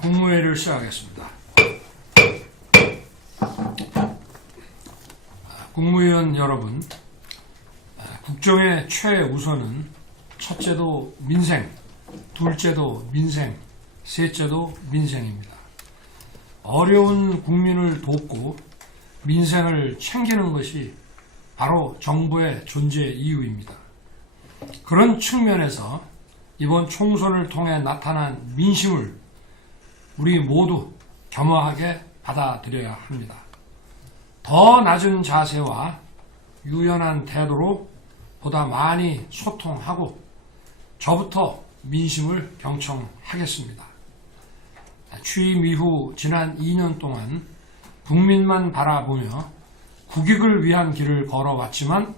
국무회의를 시작하겠습니다. 국무위원 여러분, 국정의 최우선은 첫째도 민생, 둘째도 민생, 셋째도 민생입니다. 어려운 국민을 돕고 민생을 챙기는 것이 바로 정부의 존재 이유입니다. 그런 측면에서 이번 총선을 통해 나타난 민심을 우리 모두 겸허하게 받아들여야 합니다. 더 낮은 자세와 유연한 태도로 보다 많이 소통하고 저부터 민심을 경청하겠습니다. 취임 이후 지난 2년 동안 국민만 바라보며 국익을 위한 길을 걸어왔지만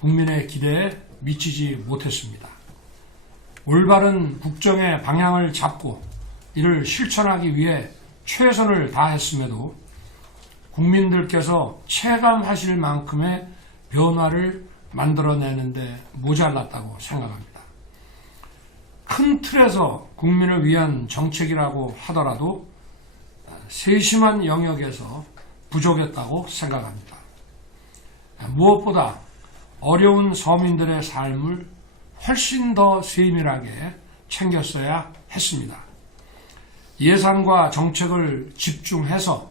국민의 기대에 미치지 못했습니다. 올바른 국정의 방향을 잡고 이를 실천하기 위해 최선을 다했음에도 국민들께서 체감하실 만큼의 변화를 만들어내는데 모자랐다고 생각합니다. 큰 틀에서 국민을 위한 정책이라고 하더라도 세심한 영역에서 부족했다고 생각합니다. 무엇보다 어려운 서민들의 삶을 훨씬 더 세밀하게 챙겼어야 했습니다. 예산과 정책을 집중해서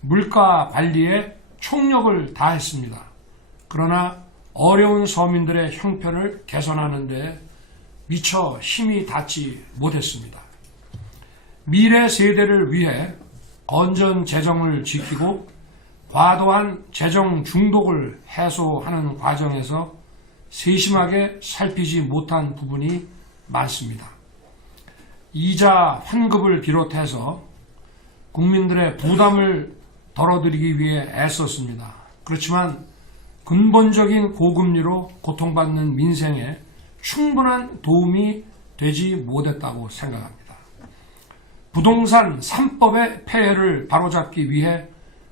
물가 관리에 총력을 다했습니다. 그러나 어려운 서민들의 형편을 개선하는 데 미처 힘이 닿지 못했습니다. 미래 세대를 위해 건전 재정을 지키고 과도한 재정 중독을 해소하는 과정에서 세심하게 살피지 못한 부분이 많습니다. 이자 환급을 비롯해서 국민들의 부담을 덜어드리기 위해 애썼습니다. 그렇지만 근본적인 고금리로 고통받는 민생에 충분한 도움이 되지 못했다고 생각합니다. 부동산 3법의 폐해를 바로잡기 위해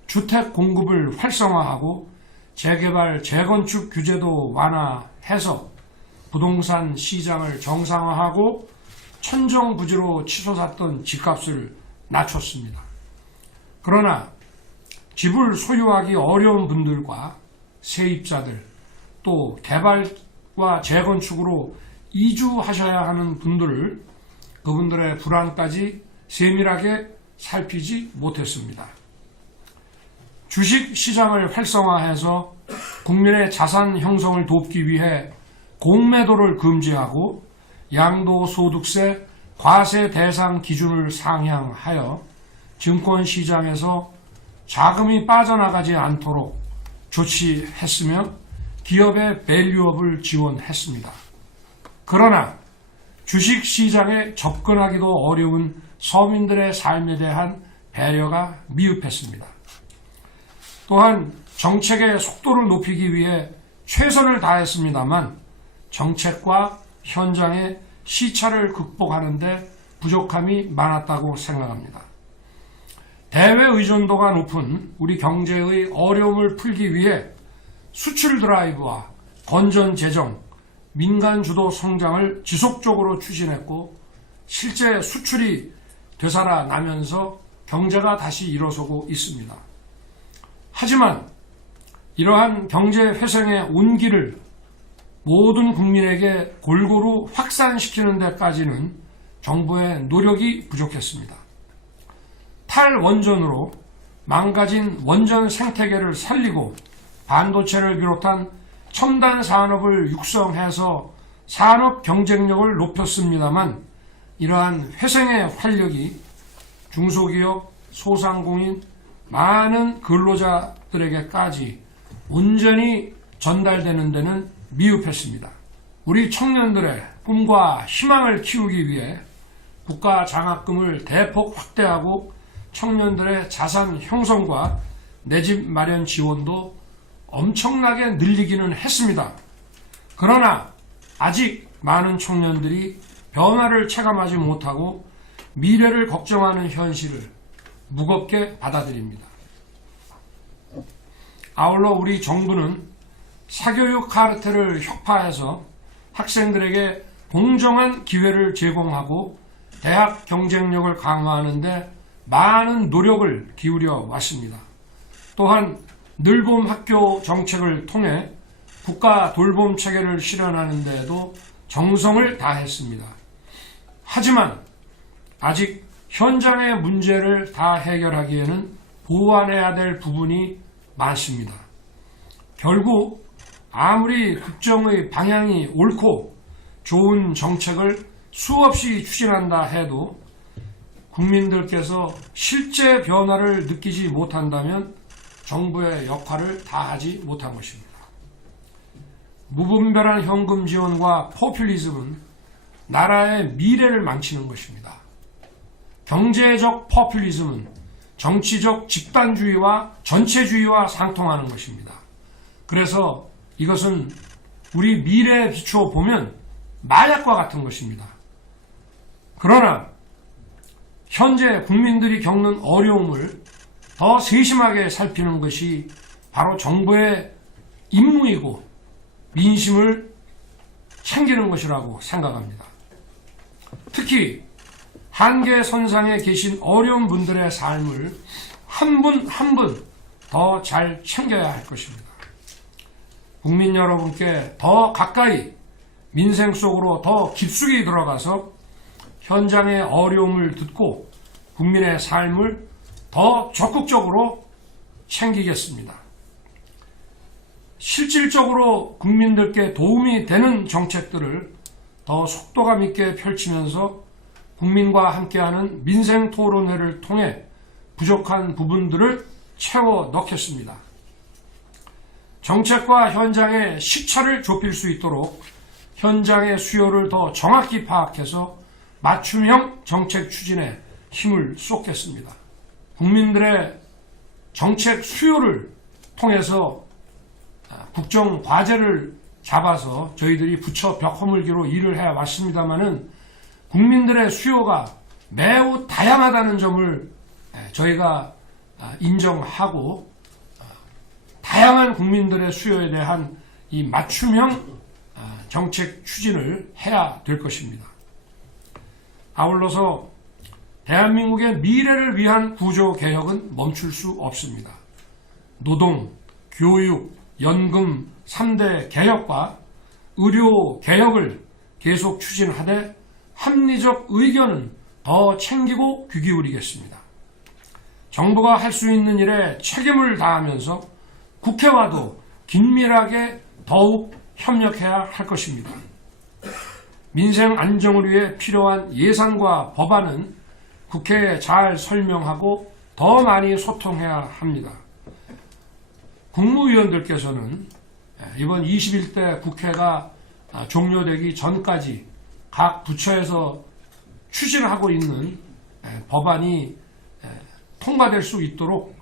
주택 공급을 활성화하고 재개발, 재건축 규제도 완화해서 부동산 시장을 정상화하고 천정부지로 치솟았던 집값을 낮췄습니다. 그러나 집을 소유하기 어려운 분들과 세입자들, 또 개발과 재건축으로 이주하셔야 하는 분들을 그분들의 불안까지 세밀하게 살피지 못했습니다. 주식시장을 활성화해서 국민의 자산 형성을 돕기 위해 공매도를 금지하고 양도소득세 과세 대상 기준을 상향하여 증권시장에서 자금이 빠져나가지 않도록 조치했으며 기업의 밸류업을 지원했습니다. 그러나 주식시장에 접근하기도 어려운 서민들의 삶에 대한 배려가 미흡했습니다. 또한 정책의 속도를 높이기 위해 최선을 다했습니다만 정책과 현장의 시차를 극복하는 데 부족함이 많았다고 생각합니다. 대외 의존도가 높은 우리 경제의 어려움을 풀기 위해 수출 드라이브와 건전 재정, 민간 주도 성장을 지속적으로 추진했고 실제 수출이 되살아나면서 경제가 다시 일어서고 있습니다. 하지만 이러한 경제 회생의 온기를 모든 국민에게 골고루 확산시키는 데까지는 정부의 노력이 부족했습니다. 탈원전으로 망가진 원전 생태계를 살리고 반도체를 비롯한 첨단 산업을 육성해서 산업 경쟁력을 높였습니다만 이러한 회생의 활력이 중소기업, 소상공인, 많은 근로자들에게까지 온전히 전달되는 데는 미흡했습니다. 우리 청년들의 꿈과 희망을 키우기 위해 국가 장학금을 대폭 확대하고 청년들의 자산 형성과 내 집 마련 지원도 엄청나게 늘리기는 했습니다. 그러나 아직 많은 청년들이 변화를 체감하지 못하고 미래를 걱정하는 현실을 무겁게 받아들입니다. 아울러 우리 정부는 사교육 카르텔을 혁파해서 학생들에게 공정한 기회를 제공하고 대학 경쟁력을 강화하는 데 많은 노력을 기울여 왔습니다. 또한 늘봄 학교 정책을 통해 국가 돌봄 체계를 실현하는 데에도 정성을 다했습니다. 하지만 아직 현장의 문제를 다 해결하기에는 보완해야 될 부분이 많습니다. 결국 아무리 국정의 방향이 옳고 좋은 정책을 수없이 추진한다 해도 국민들께서 실제 변화를 느끼지 못한다면 정부의 역할을 다하지 못한 것입니다. 무분별한 현금 지원과 포퓰리즘은 나라의 미래를 망치는 것입니다. 경제적 포퓰리즘은 정치적 집단주의와 전체주의와 상통하는 것입니다. 그래서 이것은 우리 미래에 비추어 보면 마약과 같은 것입니다. 그러나 현재 국민들이 겪는 어려움을 더 세심하게 살피는 것이 바로 정부의 임무이고 민심을 챙기는 것이라고 생각합니다. 특히 한계선상에 계신 어려운 분들의 삶을 한 분 한 분 더 잘 챙겨야 할 것입니다. 국민 여러분께 더 가까이 민생 속으로 더 깊숙이 들어가서 현장의 어려움을 듣고 국민의 삶을 더 적극적으로 챙기겠습니다. 실질적으로 국민들께 도움이 되는 정책들을 더 속도감 있게 펼치면서 국민과 함께하는 민생 토론회를 통해 부족한 부분들을 채워 넣겠습니다. 정책과 현장의 시차를 좁힐 수 있도록 현장의 수요를 더 정확히 파악해서 맞춤형 정책 추진에 힘을 쏟겠습니다. 국민들의 정책 수요를 통해서 국정 과제를 잡아서 저희들이 부처 벽 허물기로 일을 해왔습니다마는 국민들의 수요가 매우 다양하다는 점을 저희가 인정하고 다양한 국민들의 수요에 대한 이 맞춤형 정책 추진을 해야 될 것입니다. 아울러서 대한민국의 미래를 위한 구조개혁은 멈출 수 없습니다. 노동, 교육, 연금 3대 개혁과 의료 개혁을 계속 추진하되 합리적 의견은 더 챙기고 귀 기울이겠습니다. 정부가 할 수 있는 일에 책임을 다하면서 국회와도 긴밀하게 더욱 협력해야 할 것입니다. 민생 안정을 위해 필요한 예산과 법안은 국회에 잘 설명하고 더 많이 소통해야 합니다. 국무위원들께서는 이번 21대 국회가 종료되기 전까지 각 부처에서 추진하고 있는 법안이 통과될 수 있도록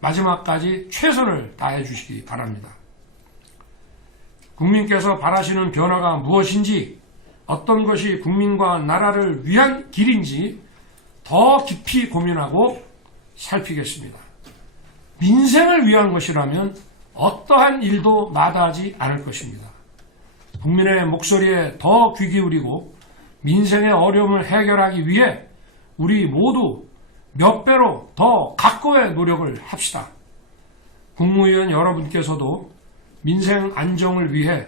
마지막까지 최선을 다해 주시기 바랍니다. 국민께서 바라시는 변화가 무엇인지, 어떤 것이 국민과 나라를 위한 길인지 더 깊이 고민하고 살피겠습니다. 민생을 위한 것이라면 어떠한 일도 마다하지 않을 것입니다. 국민의 목소리에 더 귀 기울이고 민생의 어려움을 해결하기 위해 우리 모두 몇 배로 더 각고의 노력을 합시다. 국무위원 여러분께서도 민생 안정을 위해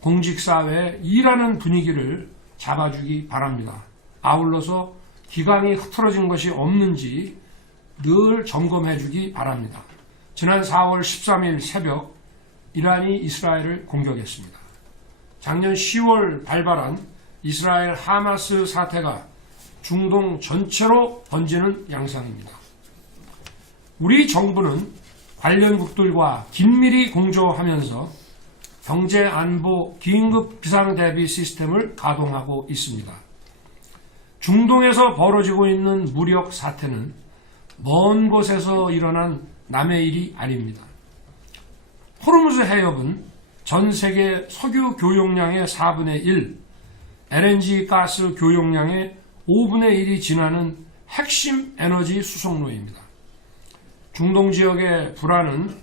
공직사회에 일하는 분위기를 잡아주기 바랍니다. 아울러서 기강이 흐트러진 것이 없는지 늘 점검해 주기 바랍니다. 지난 4월 13일 새벽 이란이 이스라엘을 공격했습니다. 작년 10월 발발한 이스라엘 하마스 사태가 중동 전체로 번지는 양상입니다. 우리 정부는 관련국들과 긴밀히 공조하면서 경제 안보 긴급 비상 대비 시스템을 가동하고 있습니다. 중동에서 벌어지고 있는 무력 사태는 먼 곳에서 일어난 남의 일이 아닙니다. 호르무즈 해협은 전 세계 석유 교역량의 4분의 1, LNG 가스 교역량의 5분의 1이 지나는 핵심 에너지 수송로입니다. 중동 지역의 불안은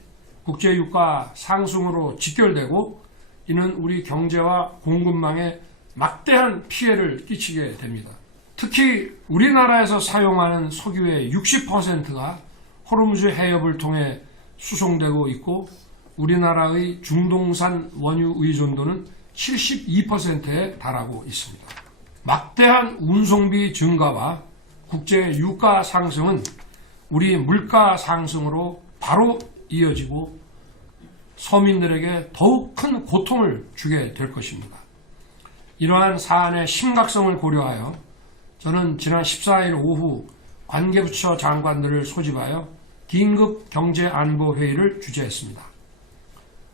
국제유가 상승으로 직결되고 이는 우리 경제와 공급망에 막대한 피해를 끼치게 됩니다. 특히 우리나라에서 사용하는 석유의 60%가 호르무즈 해협을 통해 수송되고 있고 우리나라의 중동산 원유 의존도는 72%에 달하고 있습니다. 막대한 운송비 증가와 국제 유가 상승은 우리 물가 상승으로 바로 이어지고 서민들에게 더욱 큰 고통을 주게 될 것입니다. 이러한 사안의 심각성을 고려하여 저는 지난 14일 오후 관계부처 장관들을 소집하여 긴급 경제안보회의를 주재했습니다.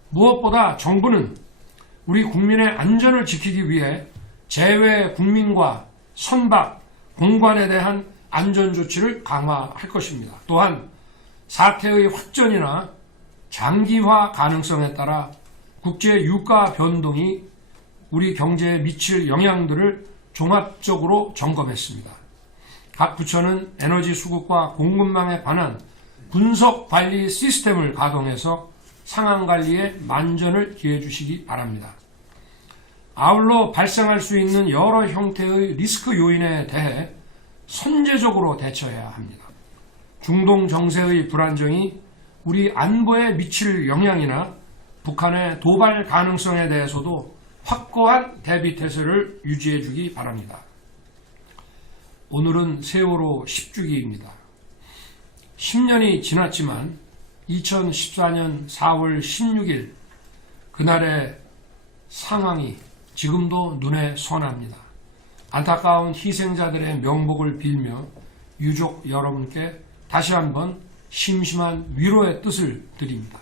무엇보다 정부는 우리 국민의 안전을 지키기 위해 재외 국민과 선박, 공관에 대한 안전조치를 강화할 것입니다. 또한 사태의 확전이나 장기화 가능성에 따라 국제 유가 변동이 우리 경제에 미칠 영향들을 종합적으로 점검했습니다. 각 부처는 에너지 수급과 공급망에 관한 분석 관리 시스템을 가동해서 상황 관리에 만전을 기해 주시기 바랍니다. 아울러 발생할 수 있는 여러 형태의 리스크 요인에 대해 선제적으로 대처해야 합니다. 중동 정세의 불안정이 우리 안보에 미칠 영향이나 북한의 도발 가능성에 대해서도 확고한 대비태세를 유지해 주기 바랍니다. 오늘은 세월호 10주기입니다. 10년이 지났지만 2014년 4월 16일 그날의 상황이 지금도 눈에 선합니다. 안타까운 희생자들의 명복을 빌며 유족 여러분께 다시 한번 심심한 위로의 뜻을 드립니다.